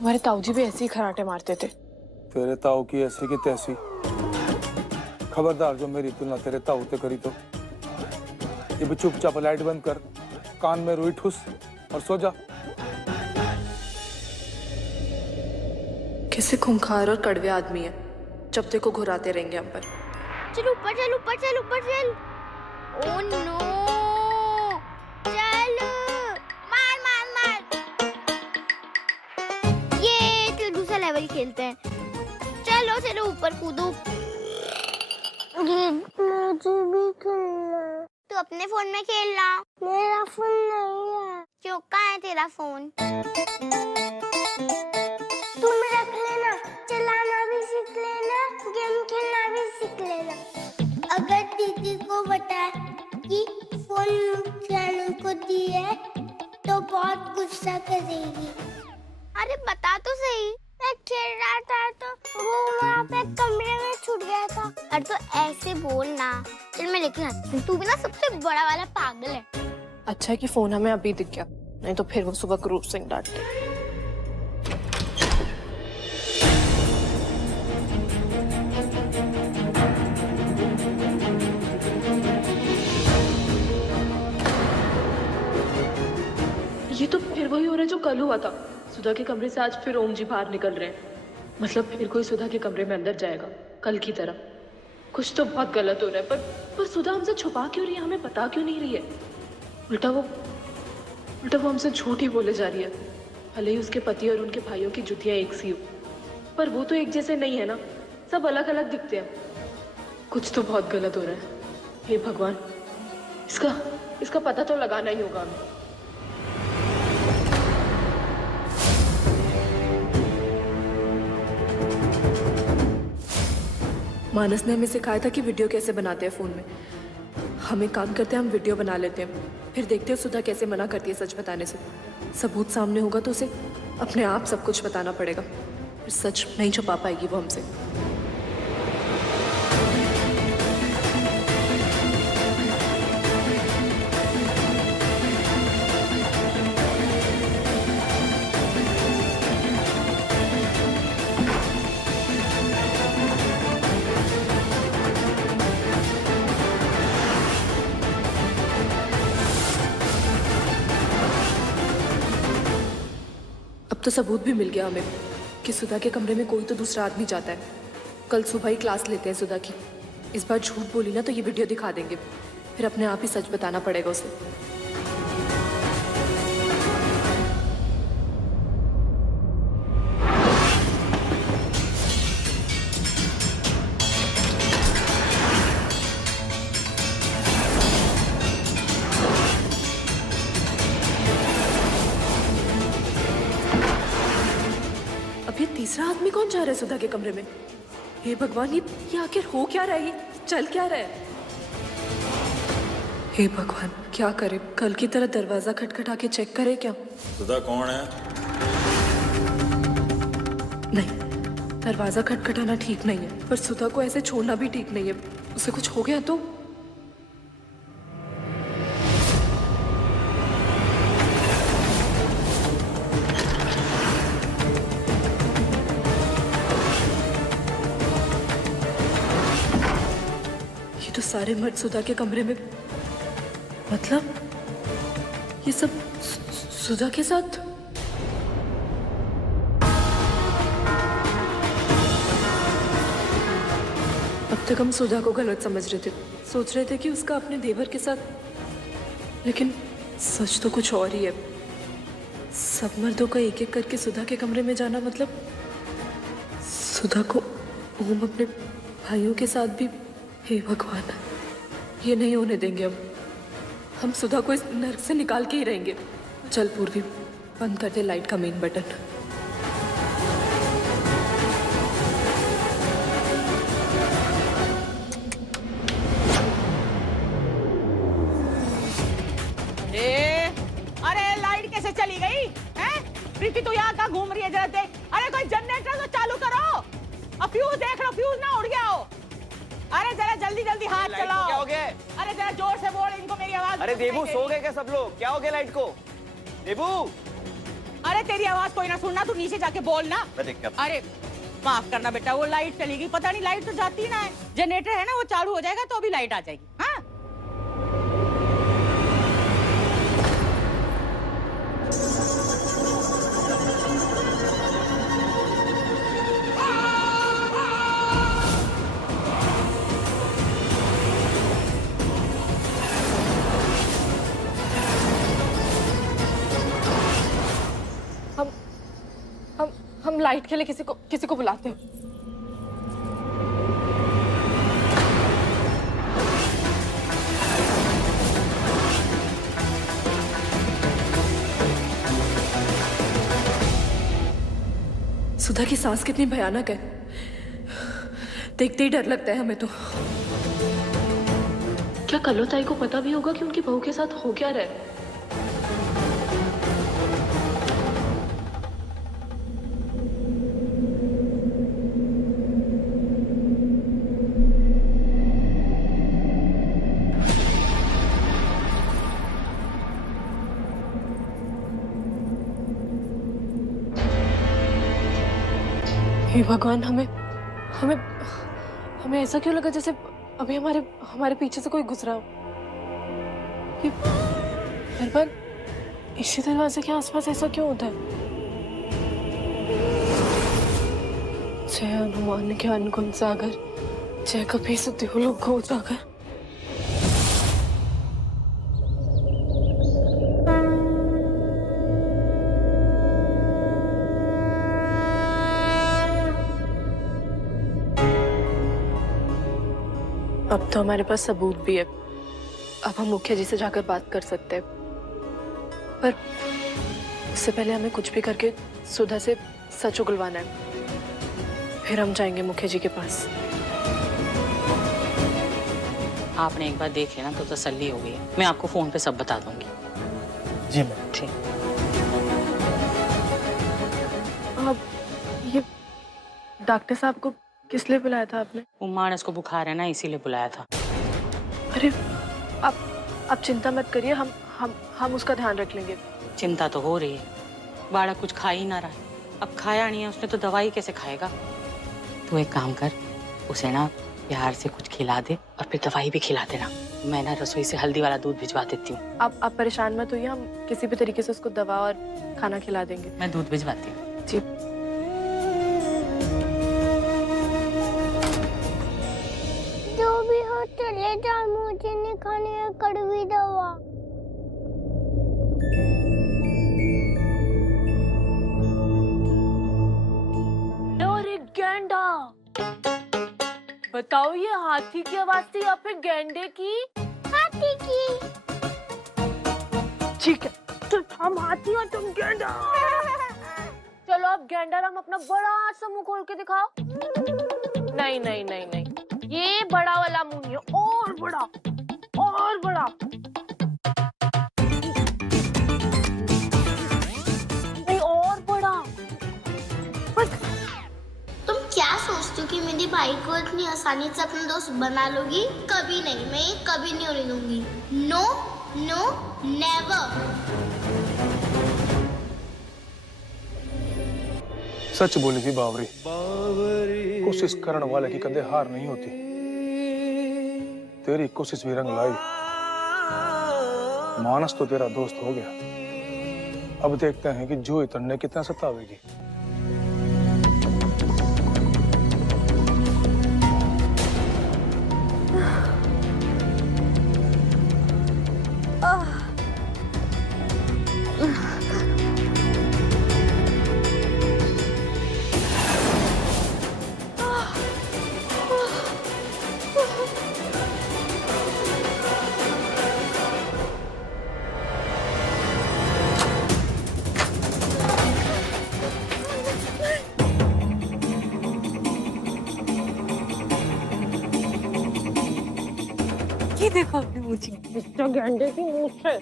हमारे ताऊ जी भी ऐसे ही खराटे मारते थे। तेरे ताऊ की ऐसी की तैसी। खबरदार जो मेरी तुलना तेरे ताऊ से करी तो ये भी चुपचाप लाइट बंद कर, कान में रुई ठूस और सो जा। कैसे खूंखार और कड़वे आदमी है, जब देखो घुराते रहेंगे हम पर। चल ऊपर चल ऊपर चल ऊपर चल। ओह नो, चल मार मार मार। ये तो दूसरा लेवल खेलते हैं। चलो चलो ऊपर कूदो। मुझे भी खेलना। तू अपने फोन में खेलना। मेरा फोन नहीं है। क्यों, कहाँ है तेरा फोन? तुम रख लेना, चलाना भी सीख लेना, गेम खेलना भी सीख लेना। अगर दीदी को बताए कि फोन जाने को दी है तो बहुत गुस्सा करेगी। अरे बता तो सही। मैं खेल रहा था तो वो वहाँ पे कमरे में छूट गया था। अरे तो ऐसे बोलना। चल मैं लेके आती हूँ। तू भी ना सबसे बड़ा वाला पागल है। अच्छा है कि फोन हमें अभी दिख गया, नहीं तो फिर वो सुबह क्रूर सिंह डांटते। ये तो फिर वही हो रहा है जो कल हुआ था। सुधा के कमरे से आज फिर ओम जी बाहर निकल रहे हैं। मतलब फिर कोई सुधा के कमरे में अंदर जाएगा कल की तरह। कुछ तो बहुत गलत हो रहा है, पर सुधा हमसे छुपा क्यों रही है, हमें बता क्यों नहीं रही है। उल्टा वो हमसे झूठ ही बोले जा रही है। भले ही उसके पति और उनके भाइयों की जुतियां एक सी हो, पर वो तो एक जैसे नहीं है ना, सब अलग अलग दिखते हैं। कुछ तो बहुत गलत हो रहा है। हे भगवान, इसका पता तो लगाना ही होगा हमें। मानस ने हमें सिखाया था कि वीडियो कैसे बनाते हैं फोन में। हम एक काम करते हैं, हम वीडियो बना लेते हैं, फिर देखते हैं सुधा कैसे मना करती है सच बताने से। सबूत सामने होगा तो उसे अपने आप सब कुछ बताना पड़ेगा, फिर सच नहीं छुपा पाएगी वो हमसे। अब तो सबूत भी मिल गया हमें कि सुधा के कमरे में कोई तो दूसरा आदमी जाता है। कल सुबह ही क्लास लेते हैं सुधा की। इस बार झूठ बोली ना तो ये वीडियो दिखा देंगे, फिर अपने आप ही सच बताना पड़ेगा उसे। अब ये तीसरा आदमी कौन जा रहा है सुधा के कमरे में? हे भगवान, ये आखिर हो क्या रहा है, ये चल क्या रहा है? हे भगवान, क्या करे? कल की तरह दरवाजा खटखटा के चेक करे क्या? सुधा कौन है? नहीं, दरवाजा खटखटाना ठीक नहीं है, पर सुधा को ऐसे छोड़ना भी ठीक नहीं है। उसे कुछ हो गया तो? तो सारे मर्द सुधा के कमरे में, मतलब ये सब सुधा के साथ। अब तक हम सुधा को गलत समझ रहे थे, सोच रहे थे कि उसका अपने देवर के साथ, लेकिन सच तो कुछ और ही है। सब मर्दों का एक एक करके सुधा के कमरे में जाना मतलब सुधा को ओम अपने भाइयों के साथ भी। हे भगवान, ये नहीं होने देंगे। अब हम सुधा को इस नर्क से निकाल के ही रहेंगे। चल पूर्वी, बंद कर दे लाइट का मेन बटन। अरे लाइट कैसे चली गई है? प्रीति तू यहाँ कहाँ घूम रही है, जरा देख। अरे कोई जनरेटर तो चालू करो। अब फ्यूज देख लो, फ्यूज ना उड़ गया हो। अरे जरा जल्दी जल्दी हाथ चलाओ। क्या हो गया? अरे जरा जोर से बोल, इनको मेरी आवाज। अरे देबू, सो गए क्या सब लोग? क्या हो गया लाइट को? देबू, अरे तेरी आवाज कोई ना सुनना, तू नीचे जाके बोल ना। अरे माफ करना बेटा, वो लाइट चली गई। पता नहीं, लाइट तो जाती ही ना है। जनरेटर है ना, वो चालू हो जाएगा तो अभी लाइट आ जाएगी। हाँ हम लाइट के लिए किसी को बुलाते हैं। सुधा की सांस कितनी भयानक है, देखते ही डर लगता है हमें तो। क्या कल्लो ताई को पता भी होगा कि उनकी बहू के साथ हो क्या रहा है? हे भगवान, हमें ऐसा क्यों लगा जैसे अभी हमारे पीछे से कोई गुजरा हो। ये हर बार इसी दरवाजे के आसपास ऐसा क्यों होता है? जय हनुमान ज्ञान गुण सागर, जय कपीस तिहु लोक उजागर। अब तो हमारे पास सबूत भी है। अब हम मुखिया जी से जाकर बात कर सकते हैं, पर इससे पहले हमें कुछ भी करके सुधा से सच उगलवाना है, फिर हम जाएंगे मुखिया जी के पास। आपने एक बार देख लिया ना तो तसल्ली हो गई है। मैं आपको फोन पे सब बता दूंगी। जी मैम। ठीक। अब ये डॉक्टर साहब को किस लिए बुलाया था आपने? वो मानस को बुखार है ना, इसीलिए बुलाया था। अरे आप चिंता मत करिए, हम उसका ध्यान रख लेंगे। चिंता तो हो रही है, बाड़ा कुछ खा ही ना रहा है। अब खाया नहीं है उसने तो दवाई कैसे खाएगा? तू एक काम कर, उसे ना प्यार से कुछ खिला दे और फिर दवाई भी खिला देना। मैं ना रसोई से हल्दी वाला दूध भिजवा देती हूँ। आप परेशान मत होइए, हम किसी भी तरीके से उसको दवा और खाना खिला देंगे। मैं दूध भिजवाती हूँ। जी। जो भी हो चले जाओ, मुझे नहीं खानी है कड़वी दवा। और एक गैंडा। बताओ, ये हाथी की आवाज थी या फिर गैंडे की? हाथी की। ठीक है, तो हम हाथी और तुम गैंडा। चलो अब गैंडा राम अपना बड़ा सा मुंह खोल के दिखाओ। नहीं नहीं नहीं नहीं, ये बड़ा वाला मुंह नहीं है, और बड़ा और बड़ा। नहीं, और बड़ा। बस। तुम क्या सोचती हो कि मेरे भाई को इतनी आसानी से अपना दोस्त बना लोगी? कभी नहीं, मैं ये कभी नहीं होने दूंगी। No no never. सच बोली थी बावरी, कोशिश करने वाले की कदे हार नहीं होती। तेरी कोशिश भी रंग लाई। मानस तो तेरा दोस्त हो गया। अब देखते हैं कि जूही तन्ने कितना सतावेगी। ये देखो अपनी मुझे गेंडे की मूछ से।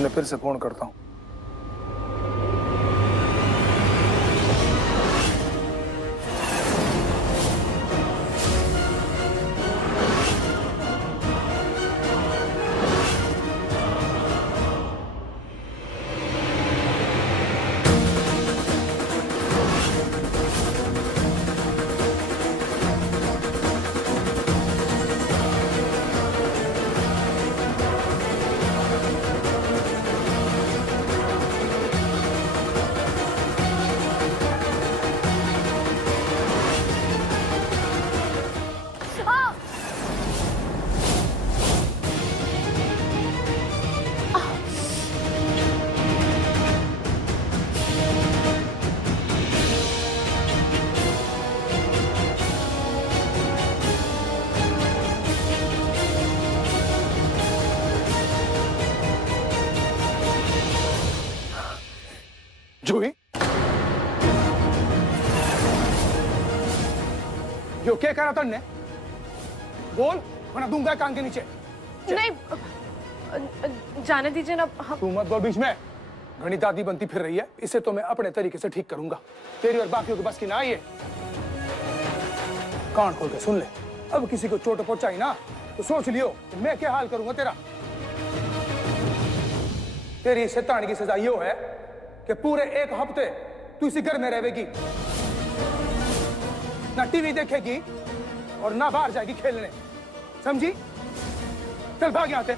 मैं फिर से फोन करता हूँ। जूही, यो क्या करा तन्ने? बोल वरना दूंगा कान के नीचे। नहीं, जाने दीजिए ना। तू मत बोल बीच में। घनी दादी बनती फिर रही है, इसे तो मैं अपने तरीके से ठीक करूंगा। तेरी और बाकियों के बस की ना आई है। कान खोल के सुन ले, अब किसी को चोट पहुंचाई ना तो सोच लियो मैं क्या हाल करूंगा तेरा। तेरी शैतानी की सजा यो है कि पूरे एक हफ्ते तू इसी घर में रहेगी, ना टीवी देखेगी और ना बाहर जाएगी खेलने, समझी? चल भाग यहां से।